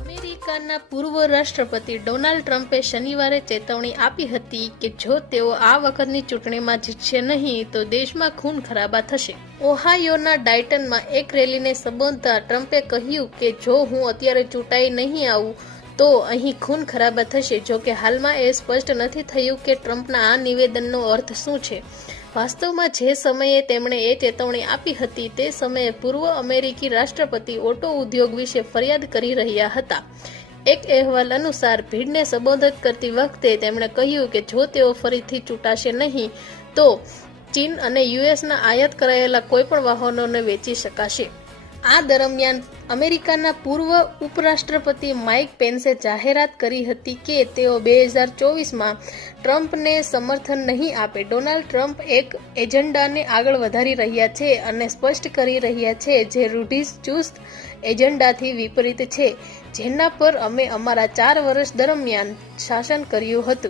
અમેરિકાના પૂર્વ રાષ્ટ્રપતિ ડોનાલ્ડ ટ્રમ્પે શનિવારે ચેતવણી આપી હતી કે જો તેઓ આ વખતની ચૂંટણીમાં જીતશે નહીં તો દેશમાં ખૂન ખરાબા થશે। ઓહાયોના ડાયટનમાં એક રેલીને સંબોધતા ટ્રમ્પે કહ્યું કે જો હું અત્યારે ચૂંટાઈ નહીં આવું તો અહીં ખૂન ખરાબા થશે। જો કે હાલમાં એ સ્પષ્ટ નથી થયું કે ટ્રમ્પના આ નિવેદનનો અર્થ શું છે। વાસ્તવમાં જે સમયે તેમણે એ ચેતવણી આપી હતી તે સમયે પૂર્વ અમેરિકી રાષ્ટ્રપતિ ઓટો ઉદ્યોગ વિશે ફરિયાદ કરી રહ્યા હતા। એક અહેવાલ અનુસાર ભીડને સંબોધિત કરતી વખતે તેમણે કહ્યું કે જો તેઓ ફરીથી ચૂંટાશે નહીં તો ચીન અને યુએસના આયાત કરાયેલા કોઈપણ વાહનોને વેચી શકાશે। આ દરમિયાન અમેરિકાના પૂર્વ ઉપરાષ્ટ્રપતિ માઇક પેન્સે જાહેરાત કરી હતી કે તેઓ 2024માં ટ્રમ્પને સમર્થન નહીં આપે। ડોનાલ્ડ ટ્રમ્પ એક એજન્ડાને આગળ વધારી રહ્યા છે અને સ્પષ્ટ કરી રહ્યા છે જે રૂઢિચુસ્ત એજન્ડાથી વિપરીત છે જેના પર અમે અમારા 4 વર્ષ દરમિયાન શાસન કર્યું હતું।